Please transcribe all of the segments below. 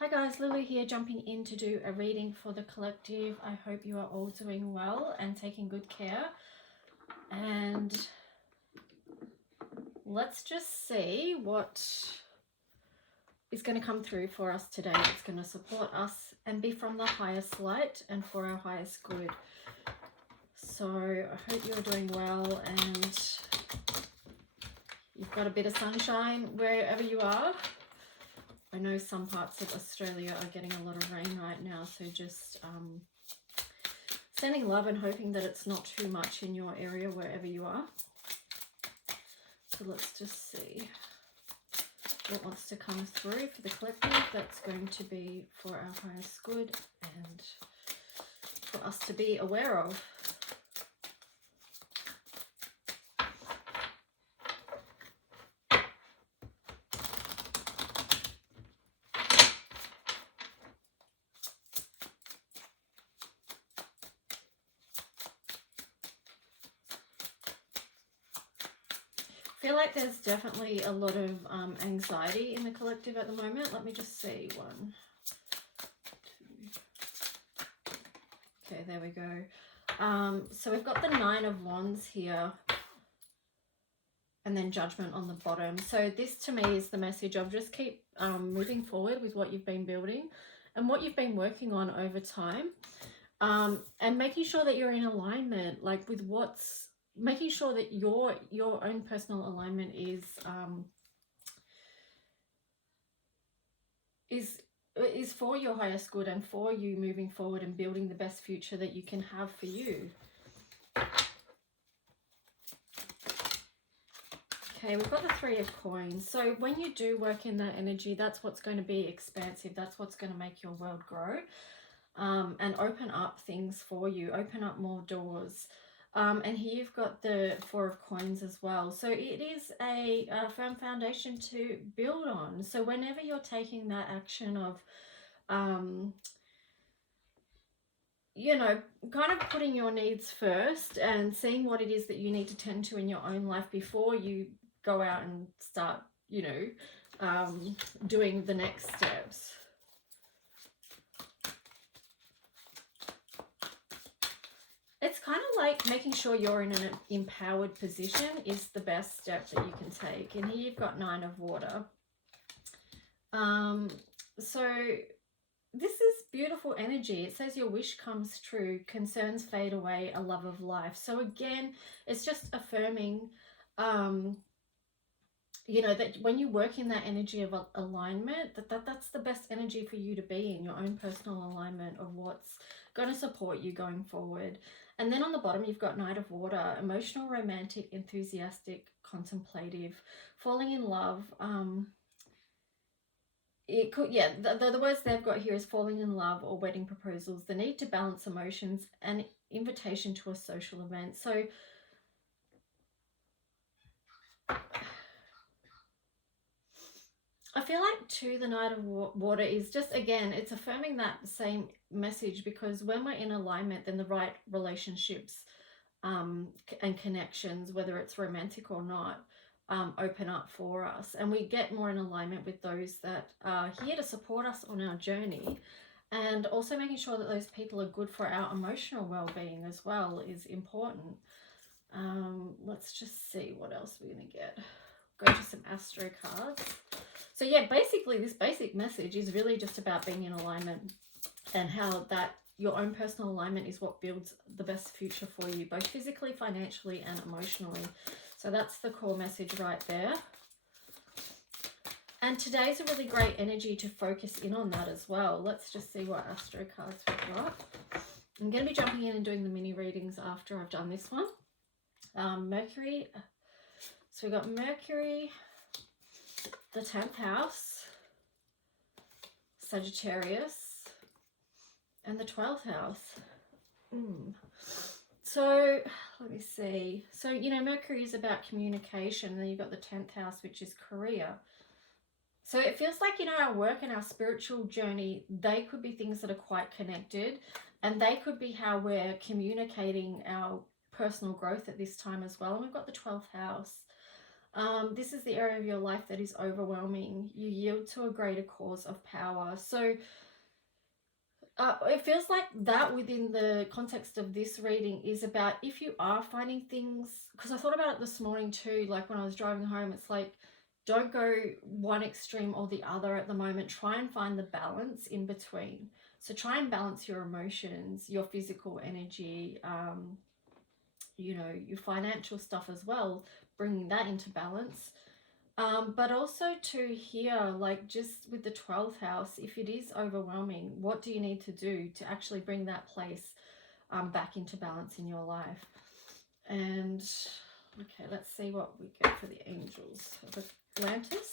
Hi guys, Lily here, jumping in to do a reading for the collective. I hope you are all doing well and taking good care. And let's just see what is going to come through for us today. It's going to support us and be from the highest light and for our highest good. So I hope you're doing well and you've got a bit of sunshine wherever you are. I know some parts of Australia are getting a lot of rain right now, so just sending love and hoping that it's not too much in your area wherever you are. So let's just see what wants to come through for the collective that's going to be for our highest good and for us to be aware of. I feel like there's definitely a lot of anxiety in the collective at the moment. Let me just see. 1, 2. Okay, there we go. So we've got the 9 of Wands here and then Judgment on the bottom. So this to me is the message of just keep moving forward with what you've been building and what you've been working on over time, and making sure that you're in alignment, like with what's making sure that your own personal alignment is for your highest good and for you moving forward and building the best future that you can have for you. Okay, we've got the 3 of Coins. So when you do work in that energy, that's what's going to be expansive. That's what's going to make your world grow, and open up things for you, open up more doors. And here you've got the 4 of Coins as well. So it is a firm foundation to build on. So whenever you're taking that action of, you know, kind of putting your needs first and seeing what it is that you need to tend to in your own life before you go out and start, you know, doing the next steps. It's kind of like making sure you're in an empowered position is the best step that you can take. And here you've got 9 of Water. So this is beautiful energy. It says your wish comes true, concerns fade away, a love of life. So again, it's just affirming, you know, that when you work in that energy of alignment, that's the best energy for you to be in, your own personal alignment of what's going to support you going forward. And then on the bottom, you've got Knight of Water, emotional, romantic, enthusiastic, contemplative, falling in love. It could, yeah, the words they've got here is falling in love or wedding proposals, the need to balance emotions, and invitation to a social event. So I feel like too, the Knight of Water is just, again, it's affirming that same message, because when we're in alignment, then the right relationships and connections, whether it's romantic or not, open up for us, and we get more in alignment with those that are here to support us on our journey. And also making sure that those people are good for our emotional well-being as well is important. Let's just see what else we're going to get. Go to some Astro cards. So yeah, basically this basic message is really just about being in alignment, and how that your own personal alignment is what builds the best future for you, both physically, financially, and emotionally. So that's the core message right there. And today's a really great energy to focus in on that as well. Let's just see what Astro cards we've got. I'm going to be jumping in and doing the mini readings after I've done this one. Mercury. So we've got Mercury, the 10th house, Sagittarius, and the 12th house. So let me see. So, you know, Mercury is about communication, and then you've got the 10th house, which is career. So it feels like, you know, our work and our spiritual journey, they could be things that are quite connected, and they could be how we're communicating our personal growth at this time as well. And we've got the 12th house. This is the area of your life that is overwhelming. You yield to a greater cause of power. So it feels like that within the context of this reading is about if you are finding things, because I thought about it this morning too, like when I was driving home, it's like, don't go one extreme or the other at the moment. Try and find the balance in between. So try and balance your emotions, your physical energy, you know, your financial stuff as well, bringing that into balance. But also to here, like just with the 12th house, if it is overwhelming, what do you need to do to actually bring that place back into balance in your life? And okay, let's see what we get for the angels of Atlantis.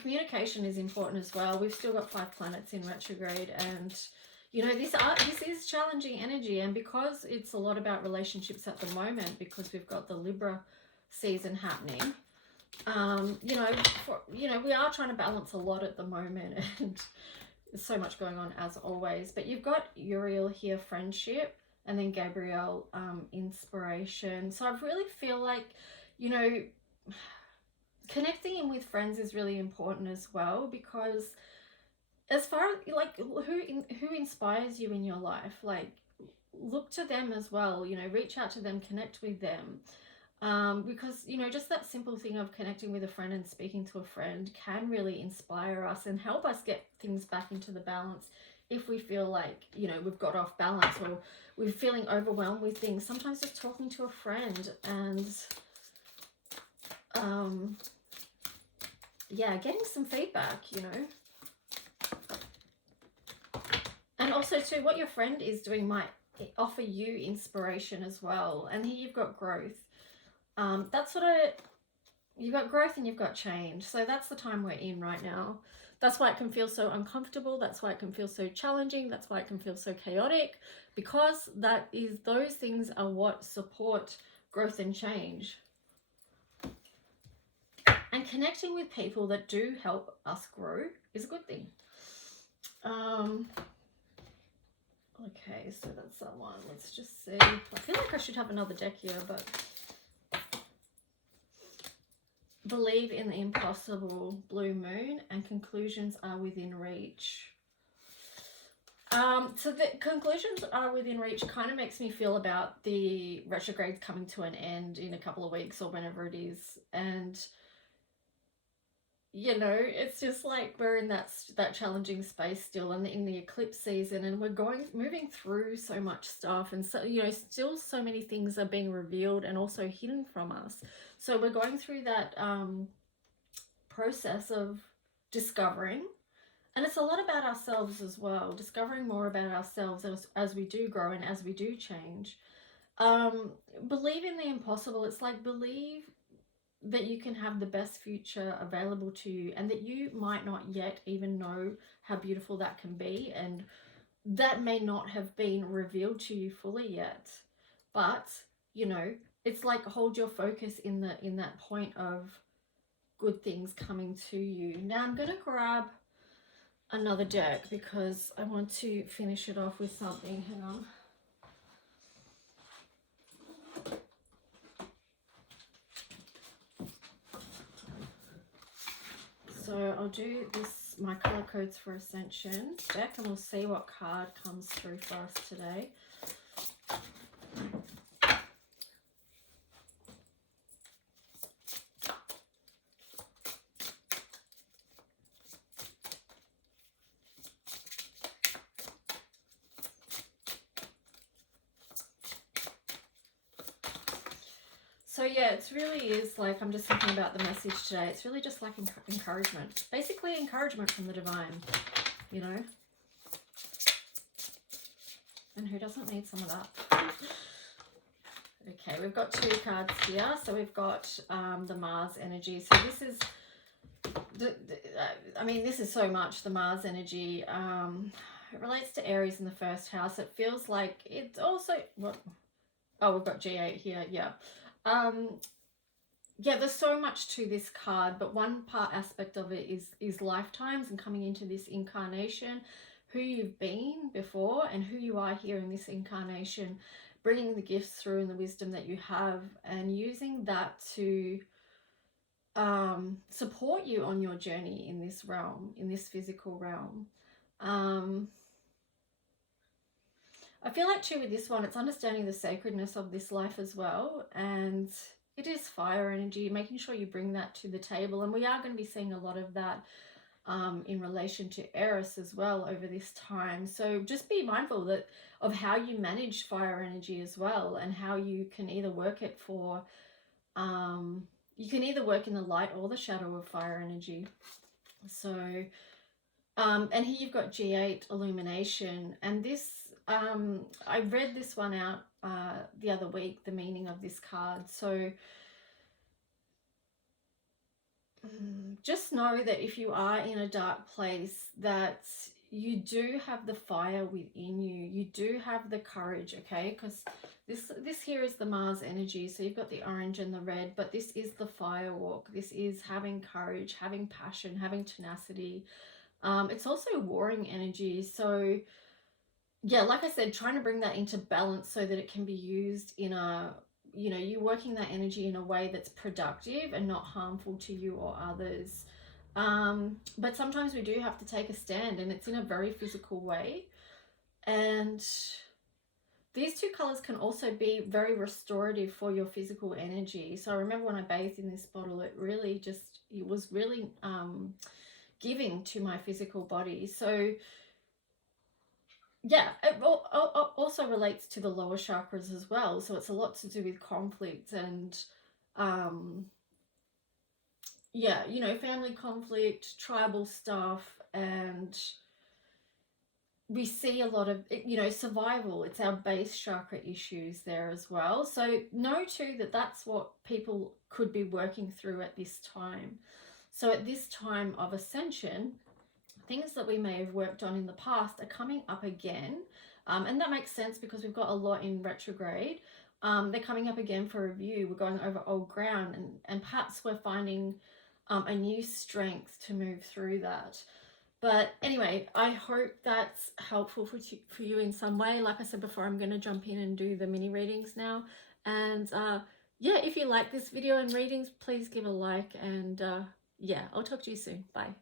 Communication is important as well. We've still got 5 planets in retrograde, and you know, this is challenging energy, and because it's a lot about relationships at the moment, because we've got the Libra season happening, you know, we are trying to balance a lot at the moment, and there's so much going on as always. But you've got Uriel here, friendship, and then Gabriel, inspiration. So I really feel like, you know, connecting in with friends is really important as well, because as far as like who inspires you in your life, like look to them as well, you know, reach out to them, connect with them, because you know, just that simple thing of connecting with a friend and speaking to a friend can really inspire us and help us get things back into the balance if we feel like, you know, we've got off balance or we're feeling overwhelmed with things. Sometimes just talking to a friend and yeah, getting some feedback, you know. And also too, what your friend is doing might offer you inspiration as well. And here you've got growth. That's sort of, you've got growth and you've got change. So that's the time we're in right now. That's why it can feel so uncomfortable. That's why it can feel so challenging. That's why it can feel so chaotic, because those things are what support growth and change. And connecting with people that do help us grow is a good thing. Okay, so that's that one. Let's just see. I feel like I should have another deck here, but believe in the impossible, blue moon, and conclusions are within reach. So the conclusions are within reach kind of makes me feel about the retrogrades coming to an end in a couple of weeks or whenever it is. And you know, it's just like we're in that challenging space still, and in the eclipse season, and we're moving through so much stuff, and so, you know, still so many things are being revealed and also hidden from us. So we're going through that process of discovering, and it's a lot about ourselves as well, discovering more about ourselves as we do grow and as we do change. Believe in the impossible. It's like believe that you can have the best future available to you, and that you might not yet even know how beautiful that can be, and that may not have been revealed to you fully yet. But you know, it's like hold your focus in that point of good things coming to you. Now I'm gonna grab another deck because I want to finish it off with something. Hang on. So I'll do this, my color codes for Ascension deck, and we'll see what card comes through for us today. So yeah, it really is like, I'm just thinking about the message today. It's really just like encouragement. Basically encouragement from the divine, you know. And who doesn't need some of that? Okay, we've got 2 cards here. So we've got the Mars energy. So this is, I mean, this is so much the Mars energy. It relates to Aries in the 1st house. It feels like it's also, what? Oh, we've got G8 here. Yeah. Yeah, there's so much to this card, but one part aspect of it is lifetimes and coming into this incarnation, who you've been before and who you are here in this incarnation. bringing the gifts through and the wisdom that you have, and using that to support you on your journey in this realm, in this physical realm. I feel like too with this one, it's understanding the sacredness of this life as well, and it is fire energy, making sure you bring that to the table. And we are going to be seeing a lot of that in relation to Eris as well over this time. So just be mindful that of how you manage fire energy as well, and how you can either work it for you can either work in the light or the shadow of fire energy. So and here you've got G8 illumination, and this I read this one out the other week, the meaning of this card. So just know that if you are in a dark place, that you do have the fire within you. You do have the courage, okay? Because this here is the Mars energy. So you've got the orange and the red, but this is the fire walk. This is having courage, having passion, having tenacity. It's also warring energy. So yeah, like I said, trying to bring that into balance so that it can be used in a, you know, you're working that energy in a way that's productive and not harmful to you or others. But sometimes we do have to take a stand, and it's in a very physical way. And these two colors can also be very restorative for your physical energy. So I remember when I bathed in this bottle, it was really giving to my physical body. So yeah, it also relates to the lower chakras as well. So it's a lot to do with conflict and yeah, you know, family conflict, tribal stuff, and we see a lot of, you know, survival. It's our base chakra issues there as well. So know too that that's what people could be working through at this time. So at this time of ascension, things that we may have worked on in the past are coming up again. And that makes sense because we've got a lot in retrograde. They're coming up again for review. We're going over old ground, and perhaps we're finding a new strength to move through that. But anyway, I hope that's helpful for you in some way. Like I said before, I'm going to jump in and do the mini readings now. And yeah, if you like this video and readings, please give a like. And yeah, I'll talk to you soon. Bye.